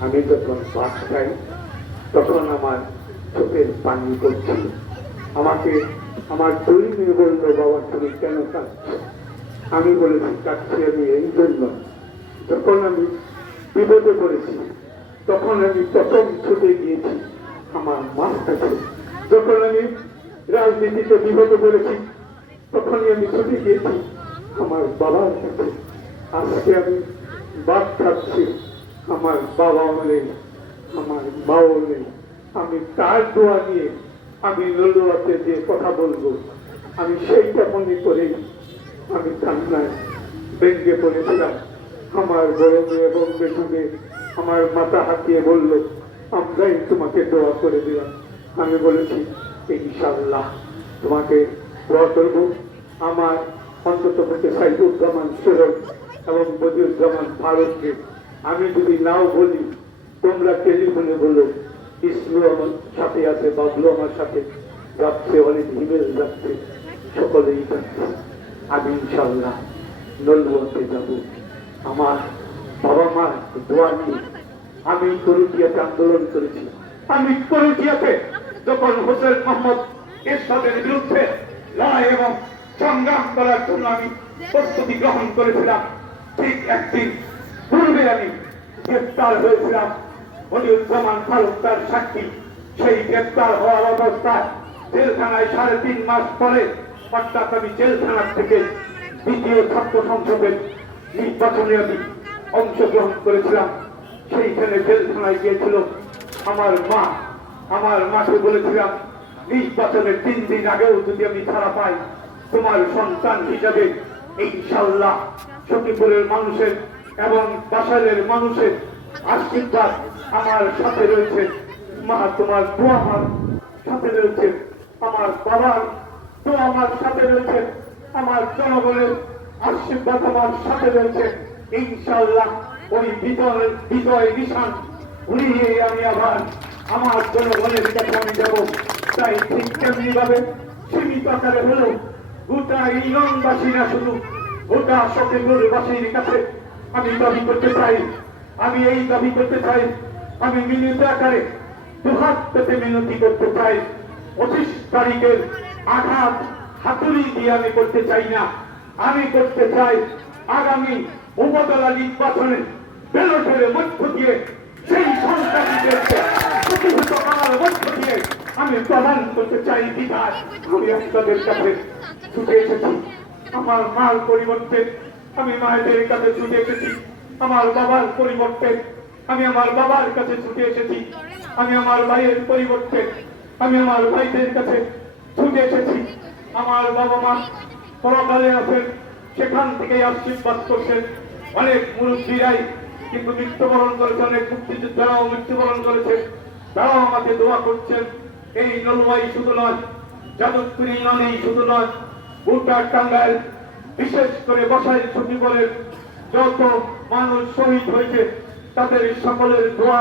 আমি যখন ভাত খাই তখন আমার চোখের পানি করছিল আমাকে, আমার মেয়ে বলল, বাবা, তুমি কেন কাঁদছো? আমি বলেছি, কাঁদছি আমি এই জন্য। যখন আমি বিপদে পড়েছি, তখন আমি প্রথম ছুটে গিয়েছি আমার মার কাছে। যখন আমি রাজনীতিতে বিপদে পড়েছি, তখনই আমি ছুটে গিয়েছি আমার বাবার কাছে। আজকে আমি বাদ খাচ্ছি আমার বাবাও নেই আমার মাও নেই আমি তার দোয়া নিয়ে আমি লড়ুয়াতে যে কথা বলব, আমি সেইটা মনে করেই আমি কান্নায় ভেঙ্গে পড়েছিলাম। আমার বড় মেয়ে এবং বেটুকে আমার মাথা হাতিয়ে বলল, আমরাই তোমাকে দোয়া করে দিলাম। আমি বলেছি ইনশাল্লাহ তোমাকে দোয়া করব। আমার অন্তত থেকে সাইফুজ্জামান সুরজ এবং বদিউজ্জামান ভারতকে আমি যদি নাও বলি, তোমরা টেলিফোনে বলো ইসরো আমার সাথে আছে, বাবলু আমার সাথে, যাচ্ছে, অনেক হিমেল যাচ্ছে, সকলেই যাচ্ছে। আমি ইনশাল্লাহ নলবতে যাব। আমার বাবা মার দোয়া নিয়ে আমি করুটিয়াতে আন্দোলন করেছি। আমি করুটিয়াতে যখন হোসেন মোহাম্মদ এরশাদের বিরুদ্ধে লড়াই এবং সংগ্রাম করার জন্য আমি প্রস্তুতি গ্রহণ করেছিলাম, ঠিক একদিন পূর্বে আমি গ্রেপ্তার হয়েছিলাম। মনিরুজ্জামান তালুকদার সাক্ষী। সেই গ্রেপ্তার হওয়ার অবস্থায় জেলখানায় সাড়ে তিন মাস পরে। অর্থাৎ আমি জেলখানার থেকে দ্বিতীয় ছাত্র সংসদের নির্বাচনে আমি অংশগ্রহণ করেছিলাম। সেইখানে জেলখানায় গিয়েছিল আমার মা। আমার মাকে বলেছিলাম নির্বাচনের তিন দিন আগেও যদি আমি ছাড়া পাই, তোমার সন্তান হিসাবে ইনশাল্লাহ সখীপুরের মানুষের এবং বাসারের মানুষের আশীর্বাদ আমার সাথে রয়েছে। মা, তোমার দোয়া আমার সাথে রয়েছে। আমার বাবার দোয়া আমার সাথে রয়েছে। আমার জনগণের আশীর্বাদ আমার সাথে রয়েছে। ইনশাল্লাহ ওই বিজয় বিজয় নিশান উড়িয়ে আমি আবার আমার জনগণের কাছে আমি যাব। তাই ঠিক তেমনি ভাবে সীমিত আকারে হলেও গোটা ইলমবাসী না শুধু গোটা সকেন্দ্রবাসীর কাছে আমি দাবি করতে চাই। আমি এই দাবি করতে চাই। আমি মিলিত আকারে দুহাত পেতে মিনতি করতে চাই। পঁচিশ তারিখের আঘাত হাতুড়ি দিয়ে আমি করতে চাই না। আমি করতে চাই আগামী উপজেলা নির্বাচনে ব্যালটের মধ্য দিয়ে সেই সন্তানদেরকে প্রতিহত করার মধ্য দিয়ে আমি প্রদান করতে চাই বিধায় আমি আপনাদের কাছে ছুটে এসেছি। আমার মাল পরিবর্তে আমি মায়েদের কাছে ছুটে এসেছি। আমার বাবার পরিবর্তে আমি আমার বাবার কাছে ছুটে এসেছি। আমি আমার ভাইয়ের পরিবর্তে আমি আমার ভাইদের কাছে ছুটে এসেছি। আমার বাবা মা পরকালে আছেন সেখান থেকে আশীর্বাদ করছেন। অনেক মুরব্বীরাই কিন্তু মৃত্যুবরণ করেছে, অনেক মুক্তিযোদ্ধারাও মৃত্যুবরণ করেছে। তারাও আমাকে দোয়া করছেন, এই নলবাই শুধু নয়, যাদবপুর ইউনিয়নেই শুধু নয়, গোটা টাঙ্গাইল বিশেষ করে বসাই বলেন যত মানুষ শহীদ হয়েছে তাদের সকলের দোয়া